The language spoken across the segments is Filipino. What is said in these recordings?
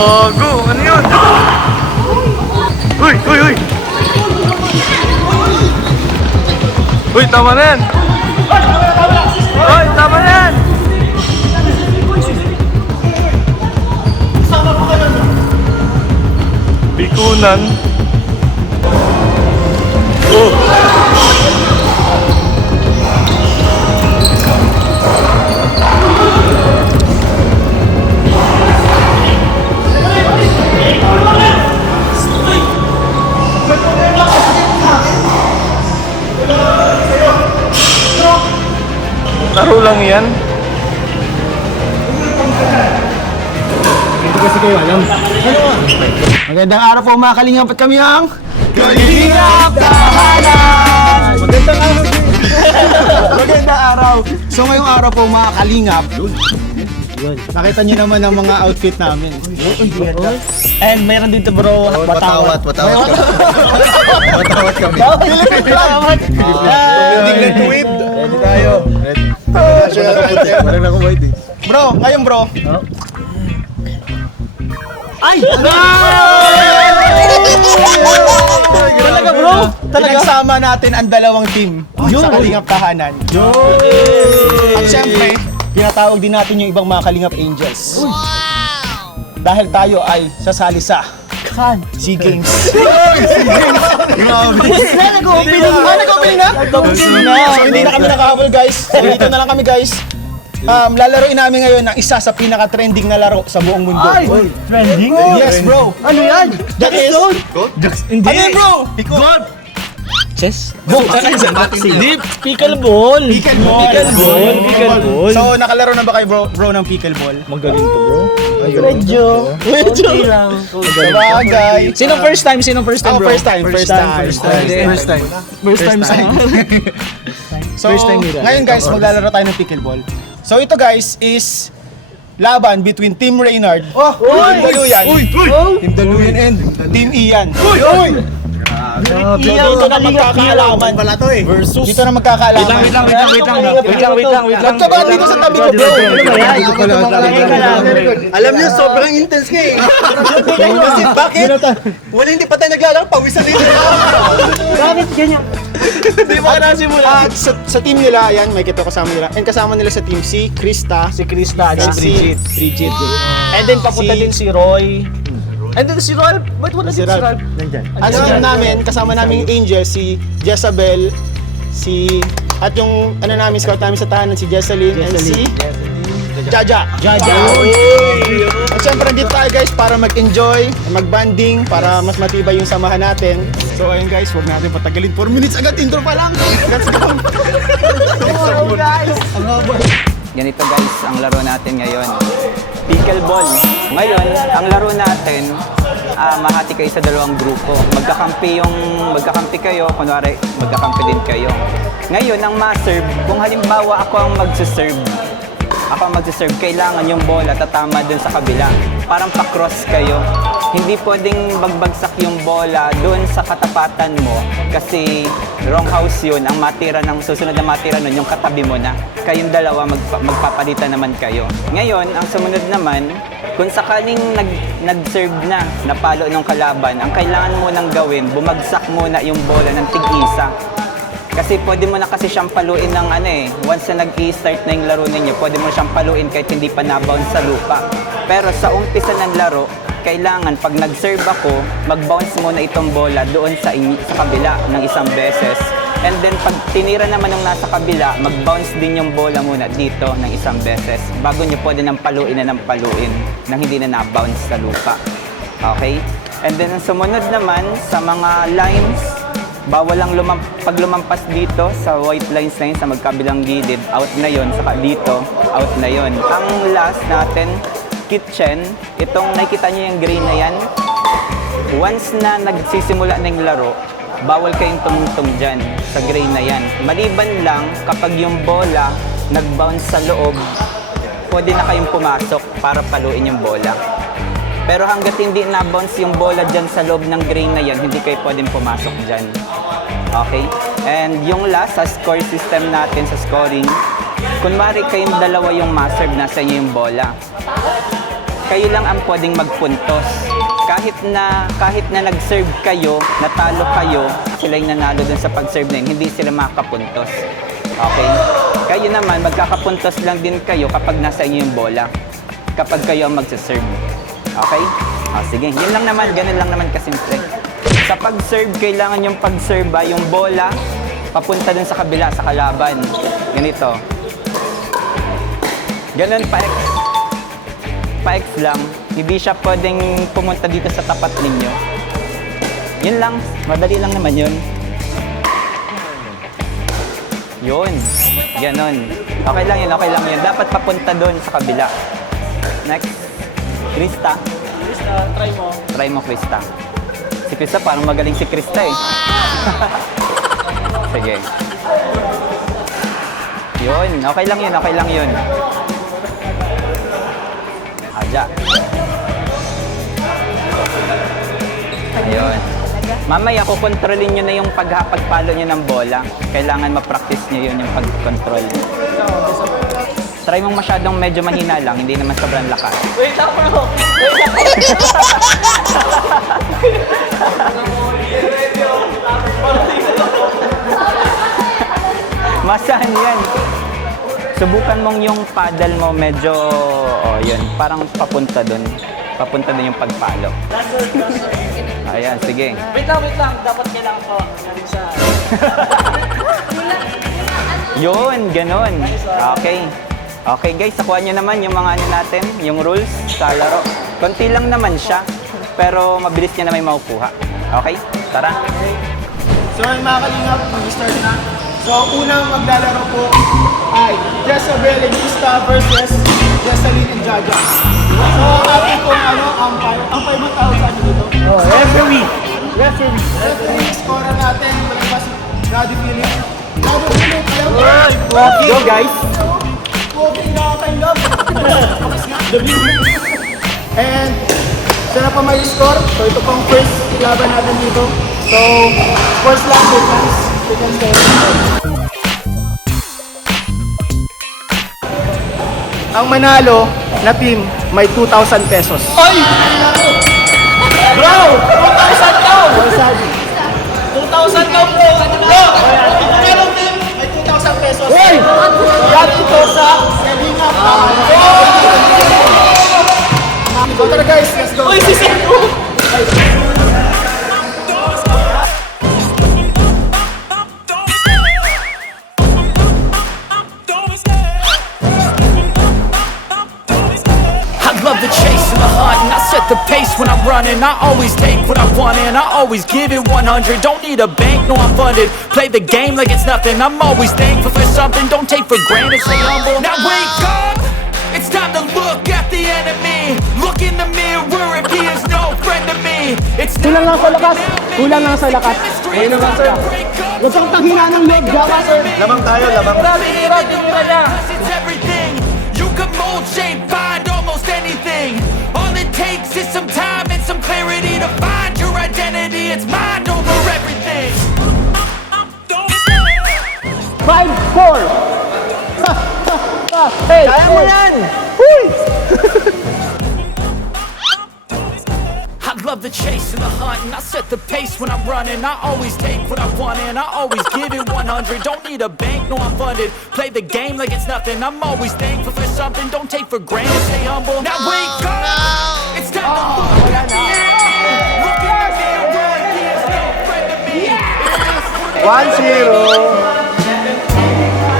Gago! Ano yun? Uy! Uy! Uy! Uy! Tama na yan! Uy! Tama na yan! Bikunan. Oh! Laro lang yan. Hindi kasi kayo alam. Magandang araw po mga kalingap at kami ang Kalingap Tahanan! Magandang araw. Magandang araw. So ngayong araw po mga kalingap, nakita niyo naman ang mga outfit namin. And mayroon dito bro, Watawat kami. Hindi na tuwid. Ready tayo. Walang nakuwait eh. Bro, ngayon bro. Ay! Talaga bro? Pinagsama natin ang dalawang team sa Kalingap Tahanan. At syempre, tinatawag din natin yung ibang mga Kalingap Angels. Dahil tayo ay sasali sa SEA Games. Nag-opening na? So hindi na kami nakahabol guys. So dito na lang kami guys. Lalaroin namin ngayon ang isa sa pinaka-trending na laro sa buong mundo. Trending? Yes bro. Ano yan? That is... Hindi. Ano yun bro? God! Chess? Hindi. Pickleball! Pickleball. Pickleball! So nakalaro na ba kayo bro ng pickleball? Magaling to bro. Medyo. Konti lang. Sabagay. Sinong first time? Sinong first time Ako bro? first time. So, First time nila. ngayon guys, maglalaro tayo ng pickleball. So ito guys is laban between Team Reynard, Team Daluyan, Team Daluyan and Team Ian. Dito na magkakaalaman. Versus. Dito na magkakaalaman. Wait lang. Ba't ka ba dito sa tabi ko bro? Alam niyo, sobrang intense nga eh. Kasi bakit? Wala, hindi pa tayo naglalaro, pawisan dito. Bakit ganyan? Hindi pa ka nasimula. At sa team nila, ayan, may kito kasama nila. And kasama nila sa team si Krista, Si Krista at and si Bridget. And then papunta din si Roy. And then si Ralph. Ba't wala si Ralph. Ralph? Ano namin, kasama namin yung Angel, si Jezabel, at yung ano namin, scout namin sa tahanan, si Jesseline, and si Jaja. At syempre, nandito tayo guys para mag-enjoy, mag-banding, para mas matibay yung samahan natin. So ayun guys, huwag natin patagalin. 4 minutes agad, intro pa lang. Let's go! Ganito guys, ang laro natin ngayon, pickleball. Ngayon, ang laro natin, mahati kayo sa dalawang grupo. Magkakampi kayo, kunwari magkakampi din kayo. Ngayon, ang ma-serve, kung halimbawa ako ang magsiserve, kailangan yung bola tatama dun sa kabila. Parang pa-cross kayo. Hindi pwedeng bagbagsak yung bola doon sa katapatan mo kasi wrong house yun. Ang susunod na matira nun, yung katabi mo na. Kayong dalawa magpapalitan naman kayo. Ngayon, ang sumunod naman, kung sakaling nag-serve na, napalo ng kalaban, ang kailangan mo nang gawin, bumagsak muna yung bola ng tig-isa. Kasi pwede mo na kasi siyang paluin ng once na nag-i-start na yung laro ninyo, pwede mo siyang paluin kahit hindi pa nabounce sa lupa. Pero sa umpisa ng laro, kailangan pag nag-serve ako, mag-bounce muna itong bola doon sa kabila ng isang beses. And then pag tinira naman ng nasa kabila, mag-bounce din yung bola muna dito ng isang beses bago nyo pwede nang paluin nang hindi na na-bounce sa lupa. Okay? And then ang sumunod naman sa mga lines, bawal lang pag lumampas dito sa white lines na yun, sa magkabilang gilid, out na yun, saka dito, out na yun. Ang last natin, kitchen, itong nakikita nyo yung gray na yan, once na nagsisimula na yung laro, bawal kayong tumungtong dyan sa gray na yan. Maliban lang kapag yung bola nag-bounce sa loob, pwede na kayong pumasok para paluin yung bola. Pero hanggat hindi na-bounce yung bola dyan sa loob ng gray na yan, hindi kayo pwedeng pumasok dyan. Okay? And yung last, sa score system natin, sa scoring, kunwari kayong dalawa yung ma-serve, nasa inyo yung bola. kayo lang ang pwedeng magpuntos. Kahit na nag-serve kayo, natalo kayo, sila yung nanalo dun sa pag-serve na yun, hindi sila makakapuntos. Okay? Kayo naman, magkakapuntos lang din kayo kapag nasa inyo yung bola. Kapag kayo ang magsaserve. Okay? Sige, yun lang naman, ganun lang naman kasimple. Sa pag-serve, kailangan yung pag-serve yung bola, papunta dun sa kabila, sa kalaban. Ganito. Ganun, pa-X lang. Hindi siya pwedeng pumunta dito sa tapat ninyo. Yun lang, madali lang naman yun. Yun, ganon. Okay lang yun, okay lang yun. Dapat papunta doon sa kabila. Next, Krista. Krista, try mo. Try mo, Krista. Si Krista, parang magaling si Krista eh. Sige. Yun, okay lang yun, okay lang yun. Aja. Ayun. Mamaya, kukontrolin nyo na yung pagpalo nyo ng bola. Kailangan ma-practice nyo yun yung pag-control. Try mong masyadong medyo mahina lang, hindi naman sobrang lakas. Wait up bro! Masaan yan? Subukan mong yung paddle mo medyo, yun, parang papunta dun. Papunta dun yung pagpalo. Ayan, sige. Wait lang. Dapat kailangan ko natin sa... Yun, ganon. Okay. Okay guys, nakuha nyo naman yung mga ano natin, yung rules sa laro. Konti lang naman siya, pero mabilis niya na may makukuha. Okay? Tara. So yung mga kalingap, mag-start na. So unang maglalaro po ay Jezabel and Krista versus Jessalyn and Jaja. So ating pong umpire. Umpire mo tawag sa atin dito? Referee. Referee, scorer natin. Walang ba si Brady Phillips? Brady Phillips, alam mo? Go guys! Okay, nakaka-love. And siya na pa may score. So ito pang first laban natin dito. So first lang, second score. Ang manalo na team may 2,000 pesos. Ay! Bro! 2,000 daw! 2,000 daw bro! Bro! Ang manalo team may 2,000 pesos. Hey! Yan ito sa Selingap. So tara guys, let's go. Uy, sisip ko! Love the chase and the hunt, and I set the pace when I'm running. I always take what I want and I always give it 100. Don't need a bank, no I'm funded. Play the game like it's nothing. I'm always thankful for something. Don't take for granted, stay humble. Now wake up, it's time to look at the enemy. Look in the mirror if he is no friend to me. It's Kulang lang sa lakas. Kulang lang sa lakas. Ayun naman sir. Huwag kang tanghina ng loob, Jawa sir. Lamang tayo, lamang. It's everything. You can mold, shape, find almost anything. All it takes is some time and some clarity to find your identity. It's mind over everything. 5-4. Hey, Kaya mo yan! I love the chase and the hunt, and I set the pace when I'm running. I always take what I want and I always give it 100. Don't need a bank, no I'm funded. Play the game like it's nothing. I'm always thankful for something. Don't take for granted, stay humble. Now wake up! It's time to look at the enemy. Look in the mirror, he is no friend to me. 1-0.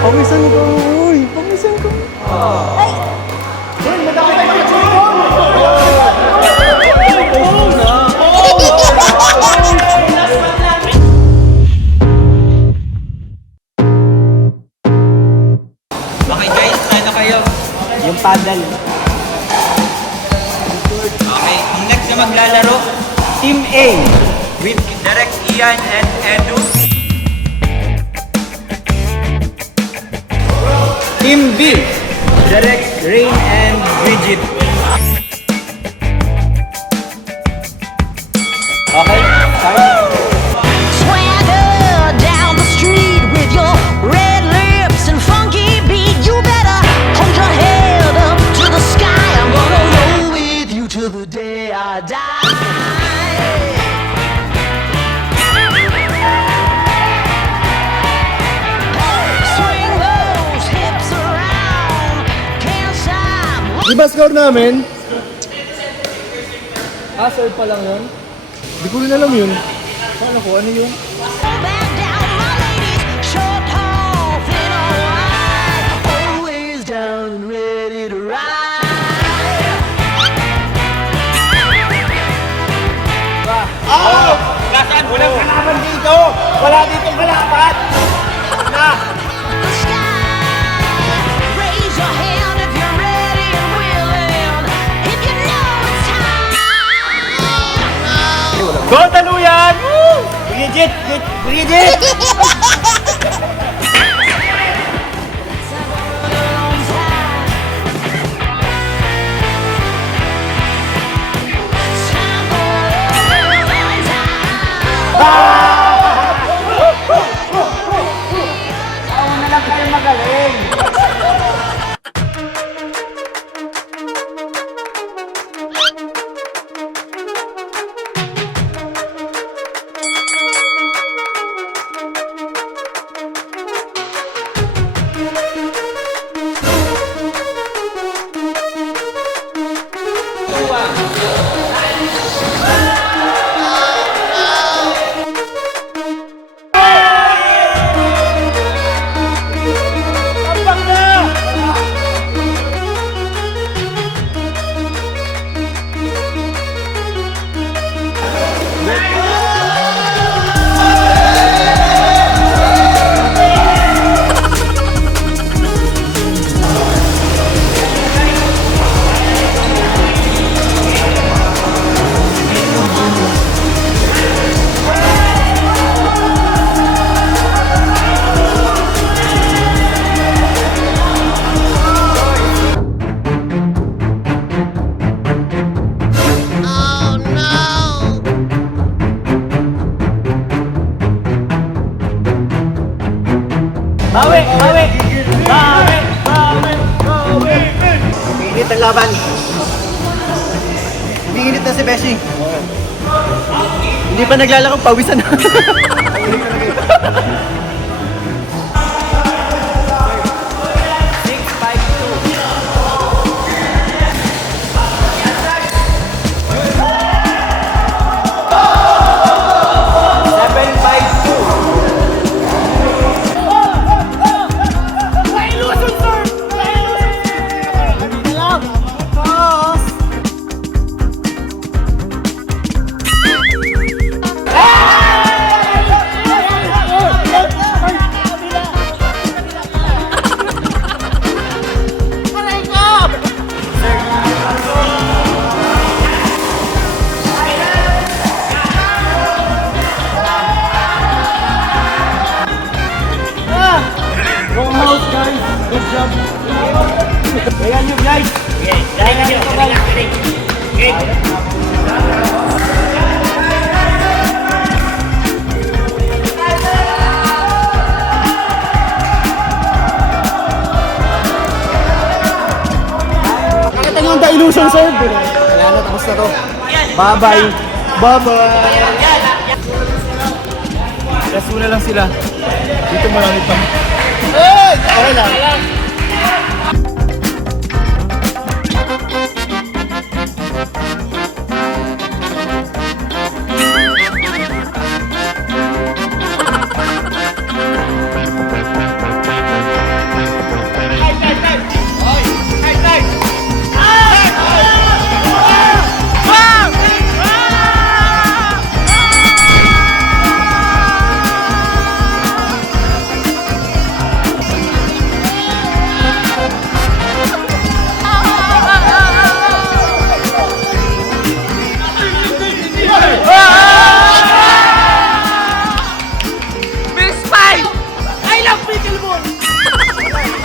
Pamisan ko. Uy, pamisan ko. Okay guys, try na kayo. Yung paddle. Okay, ang next na maglalaro, Team A with Derek, Ian, and Edu. Team B, Derek, Rain, and Bridget. Okay, fine. Swagger down the street with your red lips and funky beat. You better hold your head up to the sky. I'm gonna roll with Di ba score namin? Serve pa lang yun. Di ko rin alam yun. Paano ko? Ano yun? Back down, my ladies, short, tall, thin or wide, always down and ready to ride. Nasaan? Walang kalaban dito! Wala ditong kalaban! The sky, raise your hand if you're ready and willing. If you know it's time. Go, Taluyan! Brigid! Brigid! Time for a long time. Init ang laban. Umiinit na si Beshi. Hindi pa naglalaro, pawisan na. Ayan yung guys. Ayan yung guys. Nakita nyo ang The Illusion, sir? Wala na, tapos na to. Bye-bye. Bye-bye. Yes, muna lang sila. Dito marami pa. Okay lang.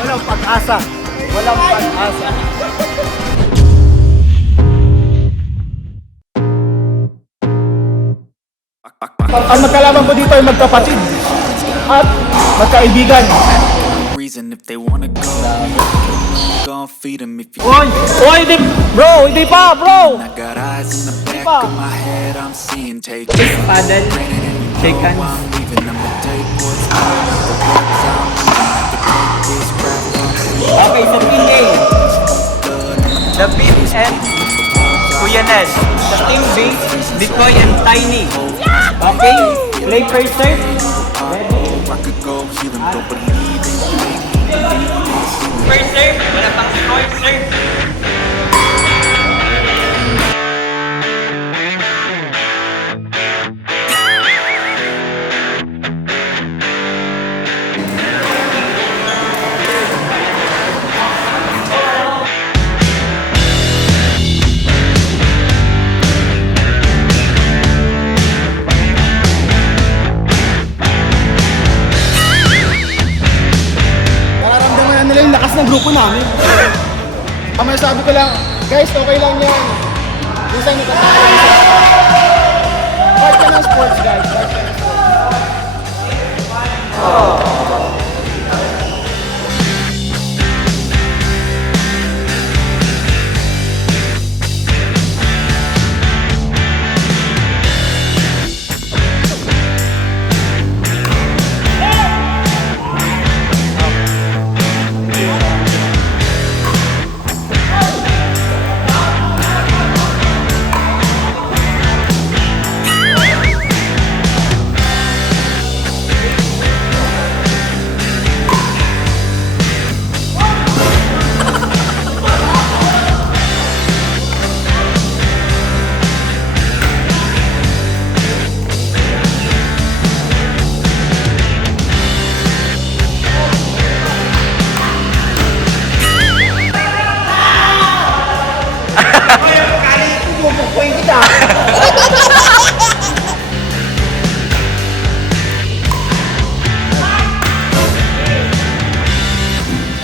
Walang pag-asa. Walang pag-asa. Ang magkalaban ko dito ay magkapatid at magkaibigan. Reason if they wanna go, gon' feed them if you. Oy! Oy! Hindi! Bro! Hindi pa! Bro! I got eyes in the back of my head, I'm seeing take it. Paddle. Shake hands. I'm leaving, I'ma take what's mine. The words I'm leaving, I can take this crap on. Okay, so PA. David and Kuya Ned. Sa Team B, Bikoy and Tiny. Okay? Play first serve. First serve, wala pang score, serve. Nararamdaman na nila yung lakas ng grupo namin. Ang masasabi ko lang, guys, okay lang yan. Minsan natatalo. Part ka ng sports, guys. Part ka ng sports.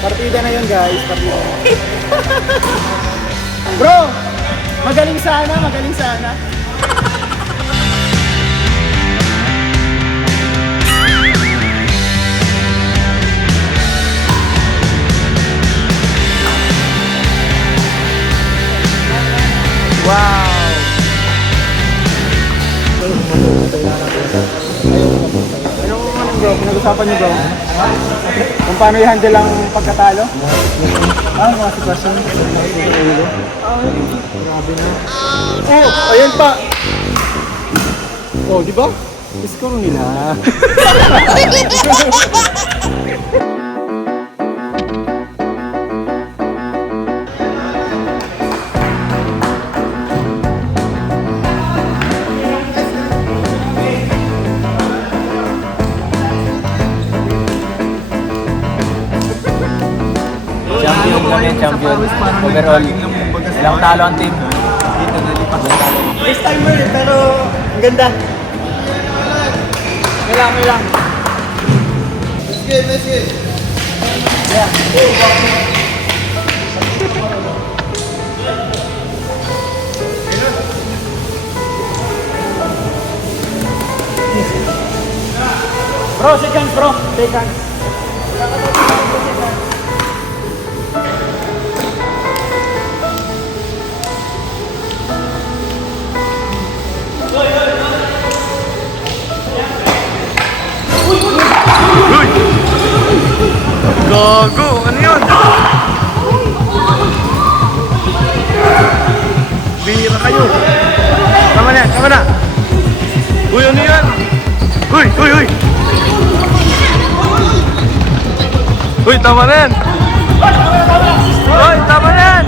Partida na yun, guys. Partida na. Bro, magaling sana, magaling sana. Wow! Ano bro, pinag-usapan niyo bro? Kung paano i-handle ang pagkatalo? Mga sitwasyon. Oh, ayun pa! Oh, di ba? Score nila. Champion kami, champion. Overall, ilang talo ang team. First timer pero ang ganda. May lang. Bro, seconds bro. Seconds. Gago! Ano yun? Bihira kayo. Tama na, tama na. Uy, ano yan? Uy, uy, uy! Uy, tama na yan! Uy, tama na yan!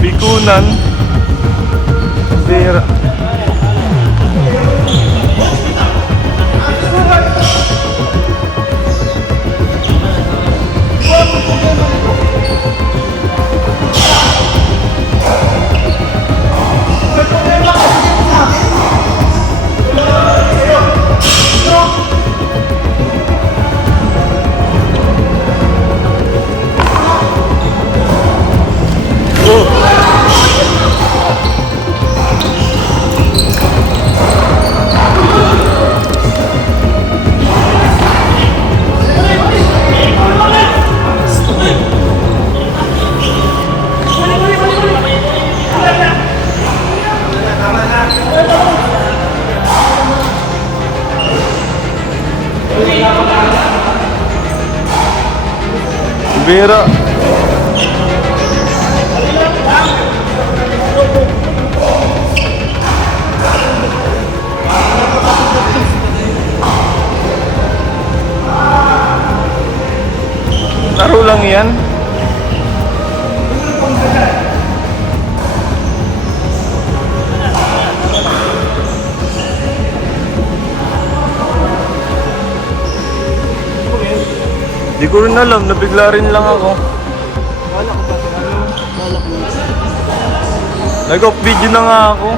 Bikunan. Bihira. Bira. Laro lang yan. Di ko rin alam, nabigla rin lang ako. Nag-off video na nga ako.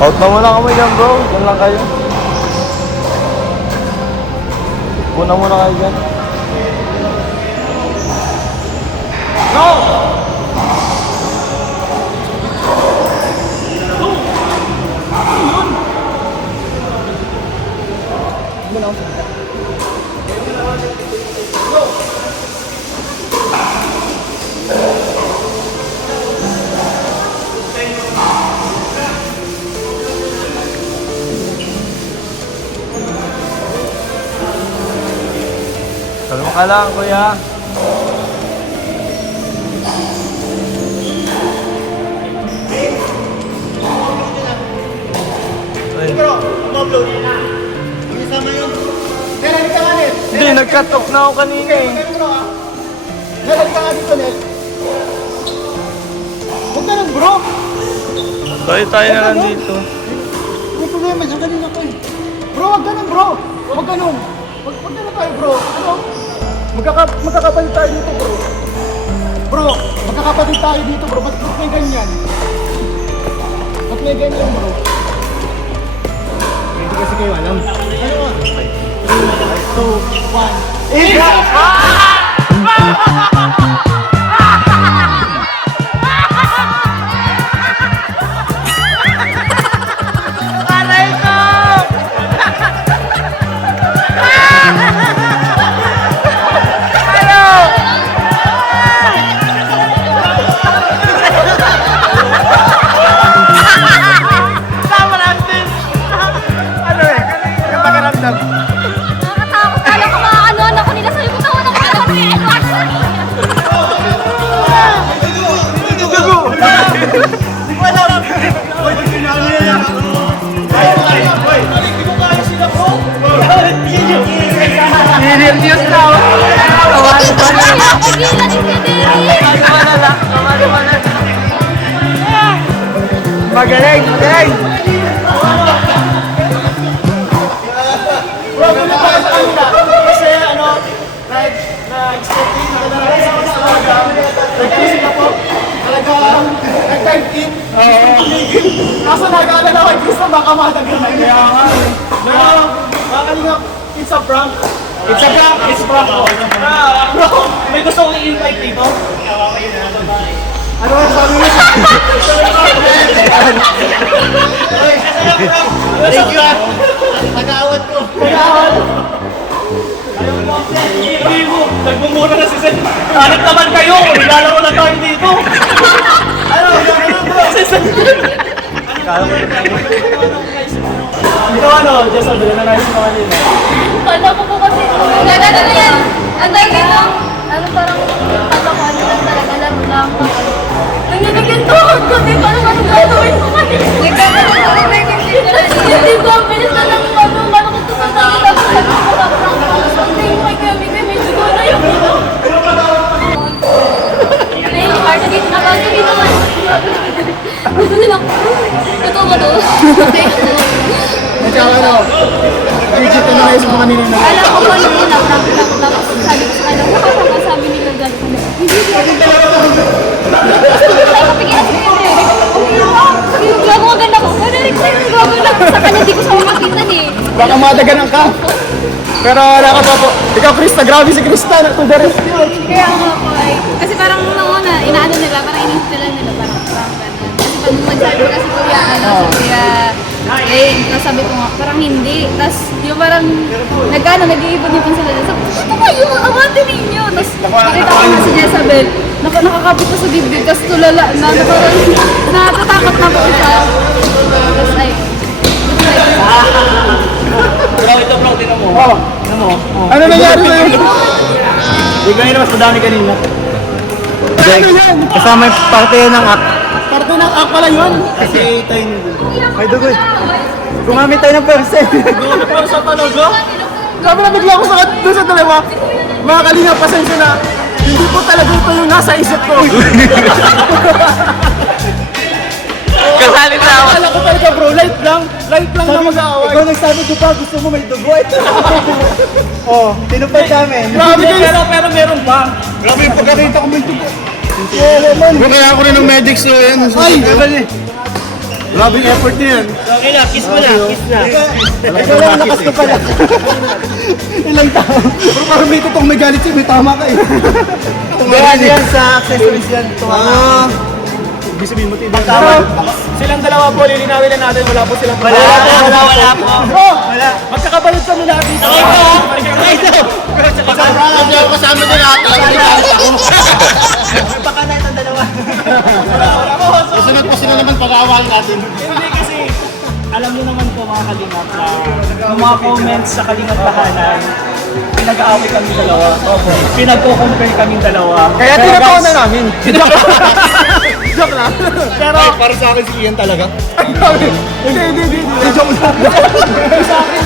Out na muna kami dyan bro, dyan lang kayo. Puna muna kayo dyan. No! Kalma ka lang, kuya. Bro, mag-upload na. Isama yun. Nel, ka nga, Nel. Hindi, nagkatok na ako kanina eh. Bro, ah. Nel, ka nga dito, Nel. Huwag ka lang, bro. Tayo na lang dito. May problema dyan, kanina ko eh. Bro, huwag ganun, bro. Huwag ganun. Huwag ganun tayo, bro. Ano? Magkakapatid tayo dito, bro. Bro, magkakapatid tayo dito, bro. Ba't may ganyan? Ba't may ganyan, bro? Hindi kasi kayo alam. Ano? 3, 2, 1. Nakakatakot. Kala ko makakanuan ako nila sa'yo. Kung tawa na ko ano Nireviews na ako. Pagilan ni Federi. Magaling, magaling. Bro, kung ba sa kanila? Kasi ano, nag-expecting na nag-isip ako. Talagang nag-time in. Kaso nag-aalala ako, gusto baka matagal na yun. Kaya nga eh. Pero, makakalingap, it's a prank. It's a prank, it's prank ko. Bro, may gusto kong i-invite dito. Ano ang sabi mo? Thank you ah. Nag-aawat ko. Nag-aawat. Hindi mo, nagmumura na si Sen. Hanap naman kayo, nilalaro na tayo dito. Ano, si Sen. Ito ano, Jessa, bila na nais mo kanina. Kala ko po kasi. Gagano na yan. Ang dahil dito. Ano parang kala ko ano lang talaga. Laro lang. Nanginigil to. Hindi ko alam anong gagawin ko kanina. Nagkakaroon ko na may hindi ko ang bilis na lang ano ko tumanda ko tapos sabi ko parang hindi ko kay medyo ko na yung ito. Ay, parang dito na ba? Dito naman. Gusto nila. Totoo ba to? Nagkaka ano, legit na nais mo kanina na. Alam ko po yung una, tapos sabi ko sa kanila, nakakang sabi nila gano'n. Hindi ko tayo kapigilan si Federic. Gago ka ganda ko. Federic, gago lang. Sa kanya, hindi ko siya makapitan eh. Baka madaganan ka. Pero wala ka pa po. Ikaw, Krista, grabe si Krista. To the rescue. Kaya nga po ay, kasi parang nung una, inaano nila, parang inisip lang nila, parang ganyan. Kasi pag magsabi ko kasi kuya, si kuya, tapos sabi ko nga, parang hindi. Tapos yung parang, nag-iipon-ipon sila. Sabi ko, ito ba yung amante ninyo? Tapos nakita ko nga si Jezabel. nakakabit na sa dibdib, tapos tulala na, parang natatakot na po siya. Tapos ay, Ano nangyari sa'yo? Di ba yun mas madami kanina? Kasama yung parte ng act. Parte ng act pala yun. Kasi tayo May dugoy. Gumamit tayo ng percent. Gumamit pa sa panogo. Grabe na bigla ako sa doon sa dalawa. Mga kalinga, pasensya na. Hindi po talaga ito yung nasa isip ko. Kasali na ako. Akala ko talaga bro, light lang na mag-aaway. Ikaw nagsabi ko pa, gusto mo may dugoy. Oh, tinupad namin. Grabe guys. Pero meron pa. Grabe yung pagkakita ko may dugoy. Kaya ako rin ng medic so yan. Ay! Grabe yung effort niya yan. Okay na, kiss mo na, kiss na. Ikaw lang lakas ko pala. Ilang tao. Pero parang may totoong may galit siya, may tama ka eh. Ano yan sa accessories yan? Ibig sabihin mo, silang dalawa po, lilinawin lang natin, wala po silang Wala po. Wala. Magkakabalot kami lahat dito. Hindi ako kasama din lahat. Kasunod po sila naman pag-aawahan natin. Hindi kasi, alam niyo naman po mga kalingap na yung mga comments sa kalingap tahanan, pinag-aaway kami dalawa. Pinagko-compare kami dalawa. Kaya tinatawa na namin. Joke lang. Pero, Para sa akin si Ian talaga. hindi. Joke lang. Sa akin,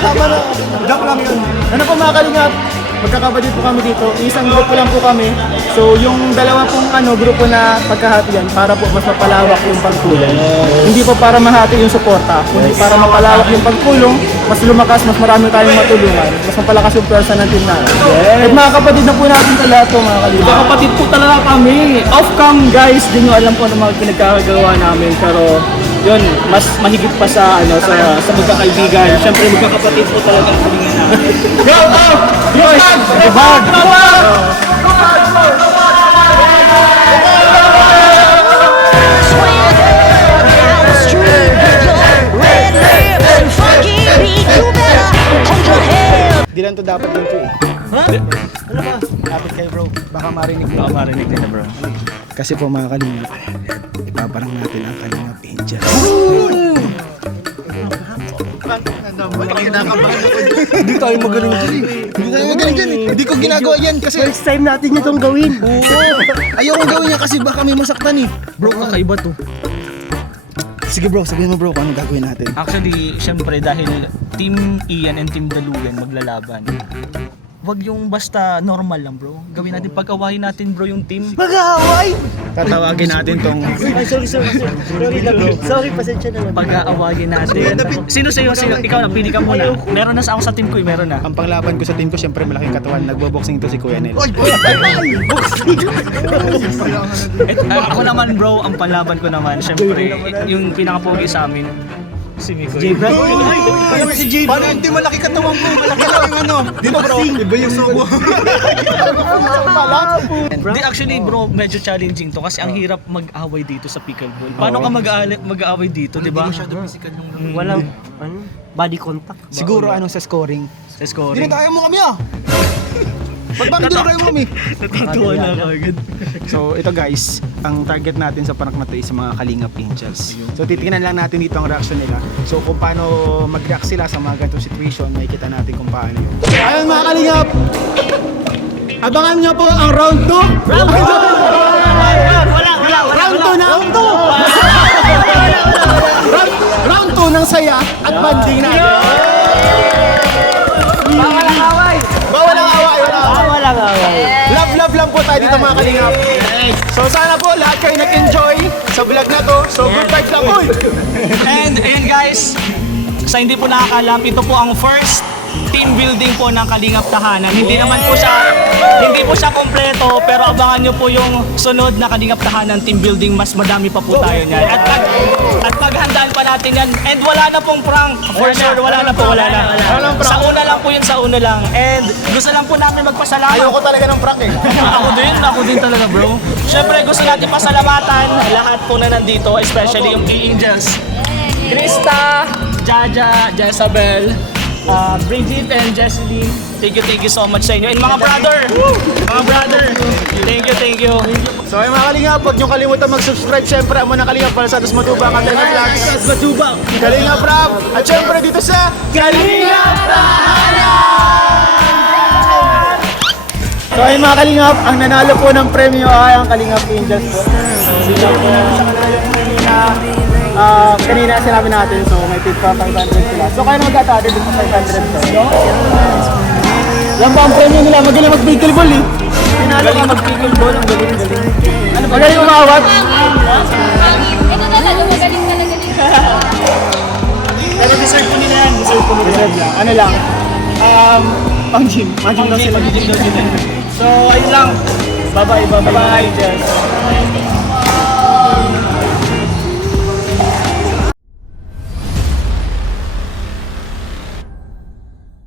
tama na. Joke lang yun. Ano po mga kalingap? Magkakabadit po kami dito. Isang grupo lang po kami. So, yung dalawa pong grupo na pagkahatian para po mas mapalawak yung pagtulong. Hindi po para mahati yung suporta, kundi para mapalawak yung pagtulong, mas lumakas, mas marami tayong matulungan, mas mapalakas yung person ng team natin. At mga kapatid na po natin sa lahat po mga kalingap. Mga kapatid po talaga kami. Off-cam guys, di nyo alam po ano mga pinagkakagawa namin. Pero yun, mas mahigit pa sa sa magkakaibigan. Siyempre magkakapatid po talaga ang kalinga namin. Go! Go! Swagger down the street with your red lips and funky beat. You better hold your head. Di lang to dapat yun to eh. Lapit kayo bro. Baka marinig bro. nila bro. Kasi po mga kalingap, ipaparang natin ang kalingap angels. Hindi tayo magaling dyan eh. Hindi tayo magaling dyan eh. Hindi ko ginagawa yan kasi First time natin itong gawin. ayaw kong gawin yan kasi baka may masaktan eh. Bro, kakaiba to. Sige bro, sabihin mo bro kung ano gagawin natin. Actually, syempre dahil Team Ian and Team Daluyan maglalaban. Wag yung basta normal lang bro. Gawin natin pag-awahin natin bro yung team. Tatawagin natin tong Sorry na bro. Sorry, pasensya na lang. Pag-awahin natin. Sino sa'yo? Ikaw na, pili ka muna. Meron na ako sa team ko eh, meron na. ang panglaban ko sa team ko syempre malaking katawan. Nagbo-boxing to si Kuya Nel. Ako naman bro, ang panlaban ko naman, syempre, yung pinakapogi sa amin, si Miko. J-Brad? Si J-Brad. Paano hindi malaki katawan ko? Malaki lang yung ano. Dito bro, iba yung subo. Hindi, actually bro, medyo challenging to kasi ang hirap mag-away dito sa pickleball. Paano ka mag-away dito, di ba? Walang body contact. Siguro ano sa scoring. Sa scoring. Dinatayo mo kami ah. Ba't bakit dinatayo mo kami? Natutuwa na ako agad. So ito guys, ang target natin sa panak na to is mga Kalingap Angels. So titingnan lang natin dito ang reaction nila. So kung paano mag-react sila sa mga ganitong situation, makikita natin kung paano yun. Ayun mga kalingap, abangan nyo po ang round 2. Round 2 na! Round 2 ng saya at banding natin. Bawal ang away! Love lang po tayo dito mga kalingap. So sana po lahat kayo nag-enjoy sa vlog na to. So good vibes lang po. And ayan guys, sa hindi po nakakalam, ito po ang first team building po ng Kalingap Tahanan. Hindi po siya kompleto, pero abangan nyo po yung sunod na Kalingap Tahanan team building. Mas madami pa po tayo niyan. At paghandaan pa natin yan. And wala na pong prank. For sure, wala na. Sa una lang po yun, sa una lang. And gusto lang po namin magpasalamat. Ayoko talaga ng prank eh. Ako din talaga bro. Siyempre gusto natin pasalamatan lahat po na nandito, especially yung Angels. Krista, Jaja, Jezabel, Bridget and Jesseline, thank you so much sa inyo. And mga brother, thank you. So ay mga Kalingap, huwag niyong kalimutan mag-subscribe syempre ang mga Kalingap para sa Atos Matubang at Kalingap Vlogs. Kalingap Rap! At syempre dito sa Kalingap So ay mga Kalingap, ang nanalo po ng premyo ay ang Kalingap Angels po. Sila po sa kanila yung huli na kanina sinabi natin, so may tip pa 500 sila. So kaya na mag-atade dito sa 500 so. Yan po ang premyo nila, magaling mag-pickleball eh. Pinalo ka mag-pickleball, ang galing. Magaling umawat. Ito talaga, magaling talaga dito. Pero deserve po nila yan, Deserve lang. Ano lang? Pang-gym. Pang-gym daw sila. So, ayun lang. Bye-bye. Bye-bye.